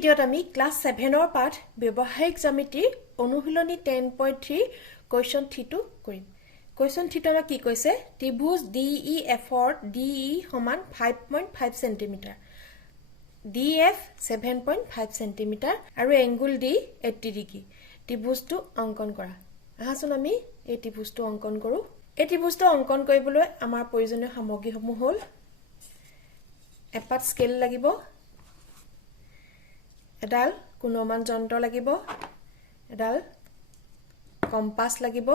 ভিডিঅ'ত আমি ক্লাছ 7ৰ পাঠ ব্যৱহাৰিক জ্যামিতিৰ অনুশীলনী 10.3 কোৱেশ্চন 3 কৰিম। কোৱেশ্চন 3 আমাক কি কৈছে? ত্ৰিভুজ DEF ৰ DE সমান 5.5 cm, DF 7.5 cm আৰু এংগুল D 80 ডিগ্ৰী। ত্ৰিভুজটো অংকন কৰা। আহাচোন আমি এই ত্ৰিভুজটো অংকন কৰো। এই ত্ৰিভুজটো অংকন কৰিবলৈ আমাৰ প্ৰয়োজনীয় সামগ্ৰীসমূহ হ'ল এপাত স্কেল লাগিব, এডাল কোণমান যন্ত্ৰ লাগিব, এডাল কম্পাস লাগিব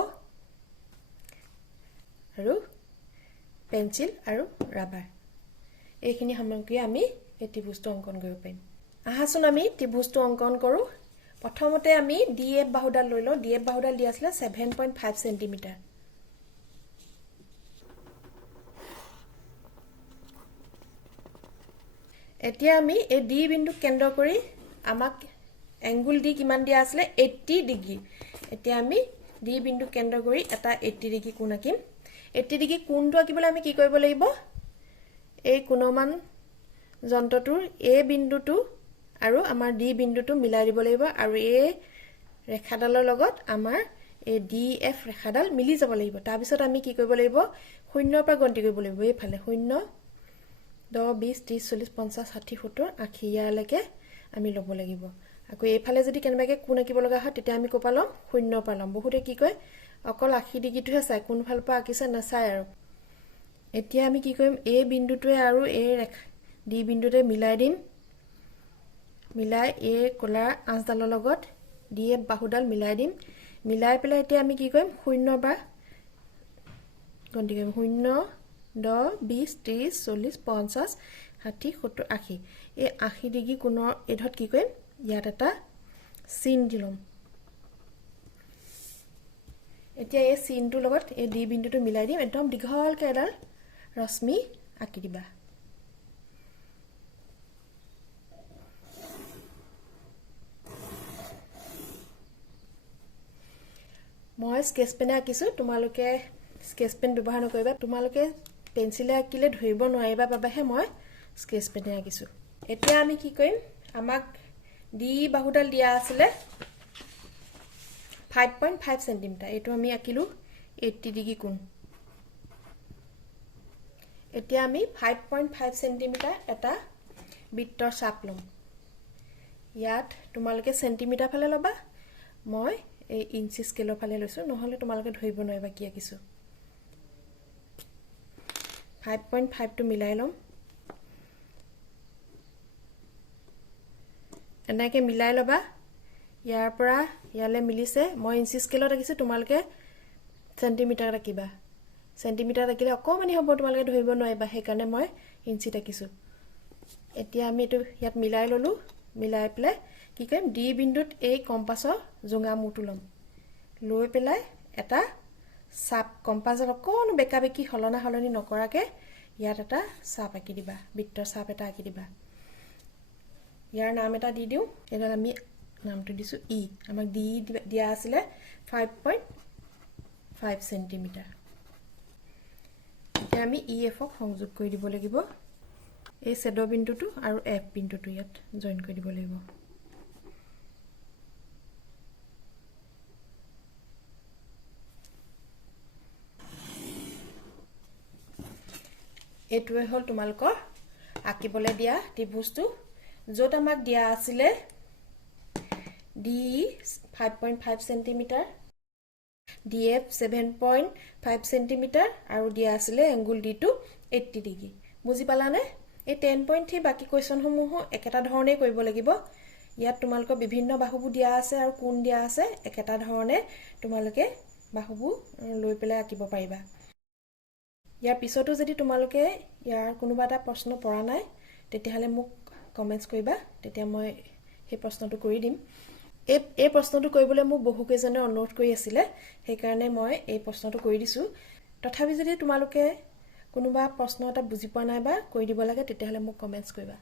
আৰু পেন্সিল আৰু ৰাবাৰ। এইখিনি সামগ্ৰী আমি এই ত্ৰিভুজটো অংকন কৰিব পাৰিম। আহাচোন আমি ত্ৰিভুজটো অংকন কৰো। প্ৰথমতে আমি DF বাহুডাল লৈ লওঁ। DF বাহুডাল দিয়া আছে 7.5 cm। এতিয়া আমি এই D বিন্দু কেন্দ্ৰ কৰি আমাক এংগুল D কিমান দিয়া আছে? 80 ডিগ্ৰী। এতিয়া আমি D বিন্দু কেন্দ্ৰ কৰি এটা 80 ডিগ্ৰী কোণ আঁকিম। 80 ডিগ্ৰী কোণটো আঁকিবলৈ আমি কি কৰিব লাগিব? এই কোণমান যন্ত্ৰটোৰ A বিন্দুটো আৰু আমাৰ D বিন্দুটো মিলাই দিব লাগিব আৰু এই ৰেখাডালৰ লগত আমাৰ এই DF ৰেখাডাল মিলি যাব লাগিব। তাৰ পিছত আমি কি কৰিব লাগিব? শূন্যৰ পৰা গন্তি কৰিব লাগিব। এইফালে 0 10 20 30 40 50 60 70 80 ইয়ালৈকে আমি ল'ব লাগিব। আকৌ এইফালে যদি কেনেবাকৈ কোণ আঁকিব লগা হয় তেতিয়া আমি ক'ৰ পৰা ল'ম? শূন্যৰ পৰা ল'ম। বহুতে কি কয় অকল 80 ডিগ্ৰীটোহে চাই, কোনফালৰ পৰা আঁকিছে নাচায় আৰু। এতিয়া আমি কি কৰিম? এই বিন্দুটোৱে আৰু এই ৰেখা D বিন্দুটোৱে মিলাই দিম। মিলাই এই কলাৰ আঁচডালৰ লগত DF বাহুডাল মিলাই দিম। মিলাই পেলাই এতিয়া আমি কি কৰিম? শূন্যৰ পৰা গন্তি কৰিম। 0 10 20 30 40 50 60 70 80। এই 80 ডিগ্ৰী কোণৰ এডত কি কৰিম? ইয়াত এটা চিন দি ল'ম। এতিয়া এই চিনটোৰ লগত এই D বিন্দুটো মিলাই দিম। একদম দীঘলকৈ এডাল ৰশ্মি আঁকি দিবা। মই স্কেচ পেনে আঁকিছোঁ, তোমালোকে স্কেচ পেন ব্যৱহাৰ নকৰিবা। তোমালোকে পেন্সিলে আঁকিলে ধৰিব নোৱাৰিবা বাবেহে মই স্কেচ পেনে আঁকিছোঁ। এতিয়া আমি কি কৰিম? আমাক D বাহুডাল দিয়া আছিলে 5.5 cm। এইটো আমি আঁকিলোঁ 80 ডিগ্ৰী কোণ। এতিয়া আমি 5.5 cm এটা বৃত্তৰ চাপ ল'ম। ইয়াত তোমালোকে চেণ্টিমিটাৰ ফালে ল'বা, মই এই ইঞ্চি স্কেলৰ ফালে লৈছোঁ, নহ'লে তোমালোকে ধৰিব নোৱাৰিবা কি আঁকিছোঁ। 5.5টো মিলাই ল'ম। এনেকৈ মিলাই ল'বা। ইয়াৰ পৰা ইয়ালৈ মিলিছে। মই ইঞ্চি স্কেলত আঁকিছোঁ, তোমালোকে চেণ্টিমিটাৰত আঁকিবা। চেণ্টিমিটাৰত আঁকিলে অকণমানি হ'ব, তোমালোকে ধৰিব নোৱাৰিবা, সেইকাৰণে মই ইঞ্চিত আঁকিছোঁ। এতিয়া আমি এইটো ইয়াত মিলাই ল'লোঁ। মিলাই পেলাই কি কৰিম? D বিন্দুত এই কম্পাছৰ জোঙা মূৰটো ল'ম। লৈ পেলাই এটা চাপ, কম্পাছত অকণ বেকা বেকি সলনা সলনি নকৰাকৈ ইয়াত এটা চাপ আঁকি দিবা, বৃত্তৰ চাপ এটা আঁকি দিবা। ইয়াৰ নাম এটা দি দিওঁ। এডাল আমি নামটো দিছোঁ E। আমাক D দিয়া আছিলে 5.5 cm। এতিয়া আমি EFক সংযোগ কৰি দিব লাগিব। এই ছেদৰ বিন্দুটো আৰু F বিন্দুটো ইয়াত জইন কৰি দিব লাগিব। এইটোৱে হ'ল তোমালোকৰ আঁকিবলৈ দিয়া ত্ৰিভুজটো, য'ত আমাক দিয়া আছিলে DE 5.5 cm, DF 7.5 cm আৰু দিয়া আছিলে এংগুল Dটো 80 ডিগ্ৰী। বুজি পালানে? এই 10.3 বাকী কুৱেশ্যনসমূহো একেটা ধৰণেই কৰিব লাগিব। ইয়াত তোমালোকৰ বিভিন্ন বাহুবোৰ দিয়া আছে আৰু কোণ দিয়া আছে। একেটা ধৰণে তোমালোকে বাহুবোৰ লৈ পেলাই আঁকিব পাৰিবা। ইয়াৰ পিছতো যদি তোমালোকে ইয়াৰ কোনোবা এটা প্ৰশ্ন পৰা নাই তেতিয়াহ'লে মোক কমেণ্টছ কৰিবা, তেতিয়া মই সেই প্ৰশ্নটো কৰি দিম। এই প্ৰশ্নটো কৰিবলৈ মোক বহুকেইজনে অনুৰোধ কৰি আছিলে, সেইকাৰণে মই এই প্ৰশ্নটো কৰি দিছোঁ। তথাপি যদি তোমালোকে কোনোবা প্ৰশ্ন এটা বুজি পোৱা নাই বা কৰি দিব লাগে তেতিয়াহ'লে মোক কমেণ্টছ কৰিবা।